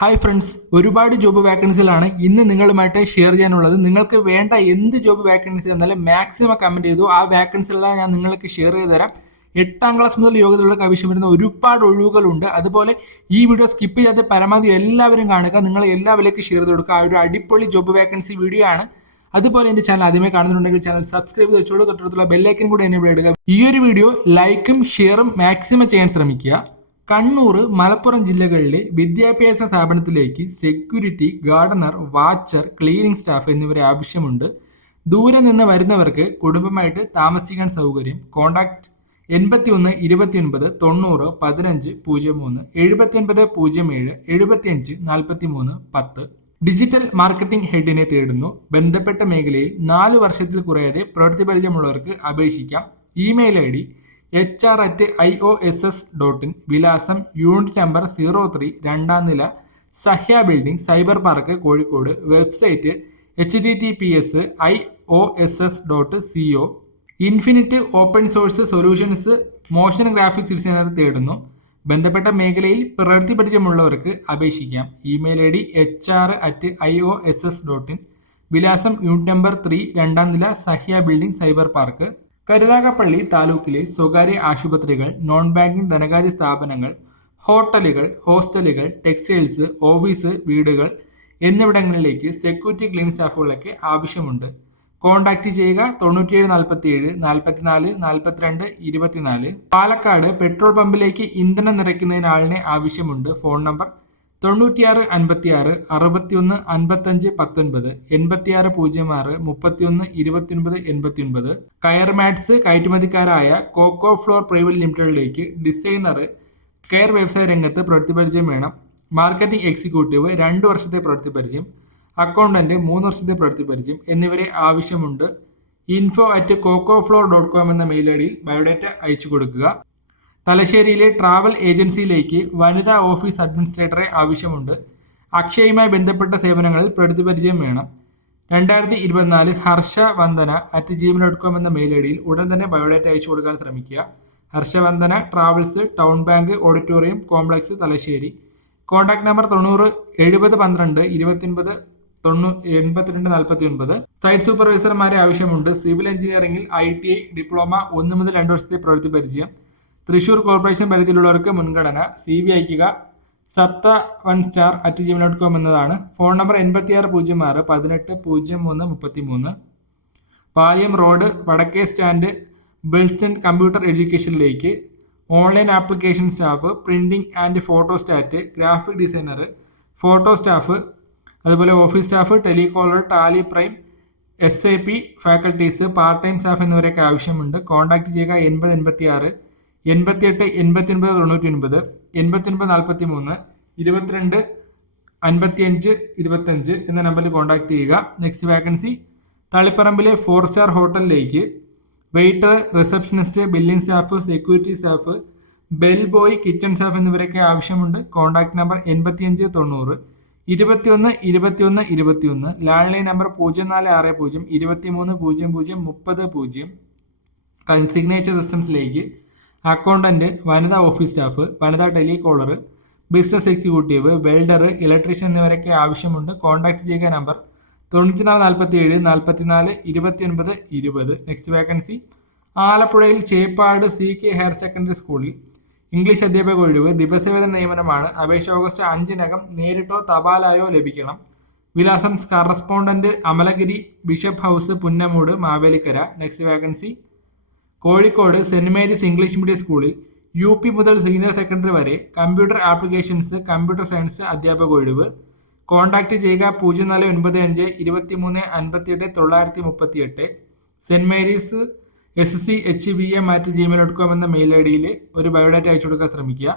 Hi friends, ഒരുപാട് job വാക്കൻസികളാണ് ഇന്ന് നിങ്ങളുമായിട്ട് ഷെയർ ചെയ്യാനുള്ളത്. നിങ്ങൾക്ക് വേണ്ട എന്ത് ജോബ് വാക്കൻസി എന്നാലും മാക്സിമം കമൻറ്റ് ചെയ്തു. ആ വാക്കൻസികളെല്ലാം ഞാൻ നിങ്ങൾക്ക് ഷെയർ ചെയ്ത് തരാം. 8ാം ക്ലാസ് മുതൽ യോഗ്യതയുള്ളവർക്ക് ആവശ്യം വരുന്ന ഒരുപാട് ഒഴിവുകളുണ്ട്. അതുപോലെ ഈ വീഡിയോ സ്കിപ്പ് ചെയ്യാതെ പരമാവധി എല്ലാവരും കാണുക. നിങ്ങൾ എല്ലാവരിലേക്ക് ഷെയർ ചെയ്ത് കൊടുക്കുക. ആ ഒരു അടിപൊളി ജോബ് വാക്കൻസി വീഡിയോ ആണ്. അതുപോലെ എൻ്റെ ചാനൽ ആദ്യമേ കാണുന്നുണ്ടെങ്കിൽ ചാനൽ സബ്സ്ക്രൈബ് ചെയ്ത് വെച്ചോളൂ. തൊട്ടടുത്തുള്ള ബെല്ലൈക്കൻ കൂടി എനേബിൾ ചെയ്യുക. ഈ ഒരു വീഡിയോ ലൈക്കും ഷെയറും മാക്സിമം ചെയ്യാൻ ശ്രമിക്കുക. കണ്ണൂർ, മലപ്പുറം ജില്ലകളിലെ വിദ്യാഭ്യാസ സ്ഥാപനത്തിലേക്ക് security, Gardner, watcher, cleaning staff എന്നിവരെ ആവശ്യമുണ്ട്. ദൂരെ നിന്ന് വരുന്നവർക്ക് കുടുംബമായിട്ട് താമസിക്കാൻ സൗകര്യം. കോൺടാക്ട് 81 29 90 15 03 79 07 75 43 10. ഡിജിറ്റൽ മാർക്കറ്റിംഗ് ഹെഡിനെ തേടുന്നു. ബന്ധപ്പെട്ട മേഖലയിൽ 4 വർഷത്തിൽ കുറയാതെ പ്രവൃത്തി പരിചയമുള്ളവർക്ക് അപേക്ഷിക്കാം. Email ID hr@ioss.in. വിലാസം യൂണിറ്റ് നമ്പർ 03, 2ാം നില, Sahya building, cyber park, Kozhikode. Website https://ioss.co. Infinite open source solutions motion graphics designer തേടുന്നു. ബന്ധപ്പെട്ട മേഖലയിൽ പ്രവൃത്തി പരിചയമുള്ളവർക്ക് അപേക്ഷിക്കാം. Email ID hr@ioss.in. വിലാസം യൂണിറ്റ് നമ്പർ 3, 2ാം നില, Sahya building, cyber park. Karunagappally താലൂക്കിലെ സ്വകാര്യ ആശുപത്രികൾ, നോൺ ബാങ്കിംഗ് ധനകാര്യ സ്ഥാപനങ്ങൾ, ഹോട്ടലുകൾ, ഹോസ്റ്റലുകൾ, ടെക്സ്റ്റൈൽസ്, ഓഫീസ്, വീടുകൾ എന്നിവിടങ്ങളിലേക്ക് സെക്യൂരിറ്റി ക്ലീനിംഗ് സ്റ്റാഫുകളൊക്കെ ആവശ്യമുണ്ട്. കോൺടാക്ട് ചെയ്യുക 97 47 44 42 24. പാലക്കാട് പെട്രോൾ പമ്പിലേക്ക് ഇന്ധനം നിറയ്ക്കുന്നതിന് ആളിനെ ആവശ്യമുണ്ട്. Phone number 96 56 61 55 19 86 06 31 29 89. കയർ മാറ്റ്സ് കയറ്റുമതിക്കാരായ കോക്കോ ഫ്ലോർ പ്രൈവറ്റ് ലിമിറ്റഡിലേക്ക് ഡിസൈനർ, കെയർ വ്യവസായ രംഗത്ത് പ്രവൃത്തി പരിചയം വേണം. മാർക്കറ്റിംഗ് എക്സിക്യൂട്ടീവ് 2 വർഷത്തെ പ്രവൃത്തി പരിചയം. അക്കൗണ്ടന്റ് 3 വർഷത്തെ പ്രവൃത്തി പരിചയം എന്നിവരെ ആവശ്യമുണ്ട്. info@cocofloor.com എന്ന മെയിൽ ഐഡിയിൽ ബയോഡാറ്റ അയച്ചു കൊടുക്കുക. തലശ്ശേരിയിലെ ട്രാവൽ ഏജൻസിയിലേക്ക് വനിതാ ഓഫീസ് അഡ്മിനിസ്ട്രേറ്ററെ ആവശ്യമുണ്ട്. അക്ഷയയുമായി ബന്ധപ്പെട്ട സേവനങ്ങളിൽ പ്രവൃത്തി പരിചയം വേണം. 2024 ഹർഷവന്ദന@gmail.com എന്ന മെയിൽ ഐഡിയിൽ ഉടൻ തന്നെ ബയോഡാറ്റ അയച്ചു കൊടുക്കാൻ ശ്രമിക്കുക. Harshavandana travels, town bank auditorium complex, Thalassery. Contact number 90 70 12 29 82 49. Site സൂപ്പർവൈസർമാരെ ആവശ്യമുണ്ട്. സിവിൽ എഞ്ചിനീയറിംഗിൽ ITI ഡിപ്ലോമ 1 മുതൽ 2 വർഷത്തെ പ്രവൃത്തി പരിചയം. തൃശൂർ കോർപ്പറേഷൻ പരിധിയിലുള്ളവർക്ക് മുൻഗണന. CV അയക്കുക sapta1star@gmail.com എന്നതാണ്. Phone number 86 06 18 03 33. പാലിയം റോഡ്, വടക്കേ സ്റ്റാൻഡ്, ബിൽസ്റ്റൺ കമ്പ്യൂട്ടർ എഡ്യൂക്കേഷനിലേക്ക് online application staff, printing and photostat, graphic designer, photo staff, അതുപോലെ office staff, telecaller, tally prime, SAP faculties, part time staff എന്നിവരൊക്കെ ആവശ്യമുണ്ട്. കോൺടാക്ട് ചെയ്യുക 80 86 88 89 99 89 43 22 55 25 എന്ന നമ്പറിൽ കോൺടാക്ട് ചെയ്യുക. നെക്സ്റ്റ് വാക്കൻസി തളിപ്പറമ്പിലെ 4 സ്റ്റാർ ഹോട്ടലിലേക്ക് waiter, receptionist, billing staff, security staff, bell boy, kitchen staff എന്നിവരൊക്കെ ആവശ്യമുണ്ട്. Contact number 85 90 21 21 21. Land line number 0460 23 00 30 0. Signature സിസ്റ്റംസിലേക്ക് അക്കൗണ്ടന്റ്, വനിതാ ഓഫീസ് സ്റ്റാഫ്, വനിതാ telecaller, business executive, welder, electrician എന്നിവരൊക്കെ ആവശ്യമുണ്ട്. കോൺടാക്ട് ചെയ്യുക നമ്പർ 94 47 44 29 20. നെക്സ്റ്റ് വാക്കൻസി ആലപ്പുഴയിൽ ചേപ്പാട് CK ഹയർ സെക്കൻഡറി സ്കൂളിൽ ഇംഗ്ലീഷ് അധ്യാപക ഒഴിവ്. ദിവസവേതന നിയമനമാണ്. അപേക്ഷ ഓഗസ്റ്റ് 5 നേരിട്ടോ തപാലായോ ലഭിക്കണം. വിലാസം correspondent, Amalagiri, bishop house, Punnamood, Mavelikkara. Next vacancy Kozhikode saint Mary's English medium സ്കൂളിൽ UP മുതൽ സീനിയർ സെക്കൻഡറി വരെ കമ്പ്യൂട്ടർ ആപ്ലിക്കേഷൻസ്, കമ്പ്യൂട്ടർ സയൻസ് അധ്യാപക ഒഴിവ്. കോൺടാക്ട് ചെയ്യുക 0495 23 58 938. സെന്റ് മേരീസ് SCHVM@gmail.com എന്ന മെയിൽ ഐഡിയിൽ ഒരു ബയോഡാറ്റ അയച്ചു കൊടുക്കാൻ ശ്രമിക്കുക.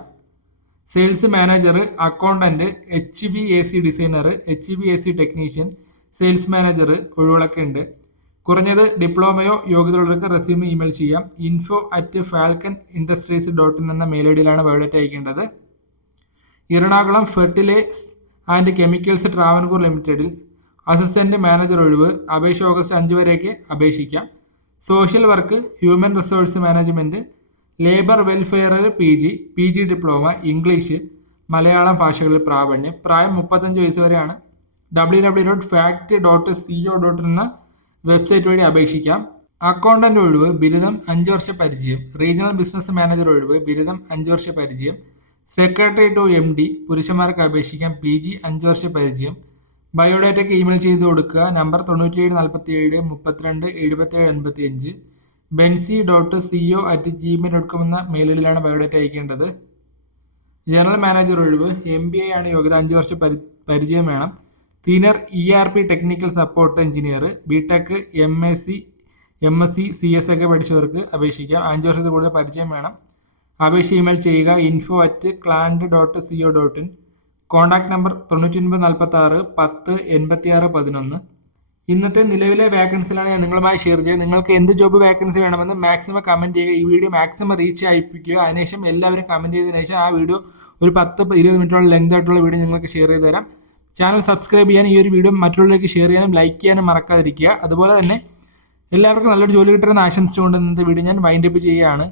Sales manager, accountant, HVAC designer, HVAC technician, sales manager ഒഴിവുകളൊക്കെ ഉണ്ട്. കുറഞ്ഞത് ഡിപ്ലോമയോ യോഗ്യതയുള്ളവർക്ക് റെസ്യൂമ് ഇമെയിൽ ചെയ്യാം. info@falconindustries.in എന്ന മെയിൽ ഐഡിയിലാണ് ബയോഡാറ്റ അയക്കേണ്ടത്. Ernakulam fertilise and chemicals Travancore ലിമിറ്റഡിൽ അസിസ്റ്റന്റ് മാനേജർ ഒഴിവ്. അപേക്ഷ ഓഗസ്റ്റ് 5 വരെയൊക്കെ അപേക്ഷിക്കാം. Social work, human resource management, labour വെൽഫെയറിൽ PG ഡിപ്ലോമ, ഇംഗ്ലീഷ്, മലയാളം ഭാഷകളിൽ പ്രാവീണ്യം. പ്രായം 35 വയസ്സ് വരെയാണ്. www.fact.co.in എന്ന വെബ്സൈറ്റ് വഴി അപേക്ഷിക്കാം. അക്കൗണ്ടന്റ് ഒഴിവ് ബിരുദം 5 വർഷ പരിചയം. റീജിയണൽ ബിസിനസ് മാനേജർ ഒഴിവ് ബിരുദം 5 വർഷ പരിചയം. സെക്രട്ടറി ടു MD പുരുഷന്മാർക്ക് അപേക്ഷിക്കാം. PG 5 വർഷ പരിചയം. ബയോഡാറ്റയ്ക്ക് ഇമെയിൽ ചെയ്ത് കൊടുക്കുക. നമ്പർ 9747327785 bensi.co@gmail.com എന്ന മെയിലിലാണ് ബയോഡാറ്റ അയക്കേണ്ടത്. ജനറൽ മാനേജർ ഒഴിവ് MBA ആണ് യോഗ്യത. 5 വർഷ പരിചയം വേണം. Senior ERP technical support engineer BTech MSc CS ഒക്കെ പഠിച്ചവർക്ക് അപേക്ഷിക്കാം. 5 വർഷത്തിൽ കൂടുതൽ പരിചയം വേണം. അപേക്ഷ ഇമെയിൽ ചെയ്യുക info@clant.co.in. Contact number 9946108611. ഇന്നത്തെ നിലവിലെ വാക്കൻസിലാണ് ഞാൻ നിങ്ങളുമായി ഷെയർ ചെയ്യുക. നിങ്ങൾക്ക് എന്ത് ജോബ് വാക്കൻസി വേണമെന്ന് മാക്സിമം കമൻറ്റ് ചെയ്യുക. ഈ വീഡിയോ മാക്സിമം റീച്ച് അയപ്പിക്കുക. അതിനുശേഷം എല്ലാവരും കമൻറ്റ് ചെയ്തതിനു ശേഷം ആ വീഡിയോ ഒരു 10-20 മിനിറ്റോളം ലെങ്ത് ആയിട്ടുള്ള വീഡിയോ നിങ്ങൾക്ക് ഷെയർ ചെയ്ത് തരാം. ചാനൽ സബ്സ്ക്രൈബ് ചെയ്യാനും ഈ ഒരു വീഡിയോ മറ്റുള്ളവരിലേക്ക് ഷെയർ ചെയ്യാനും ലൈക്ക് ചെയ്യാനും മറക്കാതിരിക്കുക. അതുപോലെ തന്നെ എല്ലാവർക്കും നല്ലൊരു ജോലി കിട്ടുമെന്ന് ആശംസിച്ചുകൊണ്ട് ഇന്നത്തെ വീഡിയോ ഞാൻ വൈൻഡപ്പ് ചെയ്യുകയാണ്.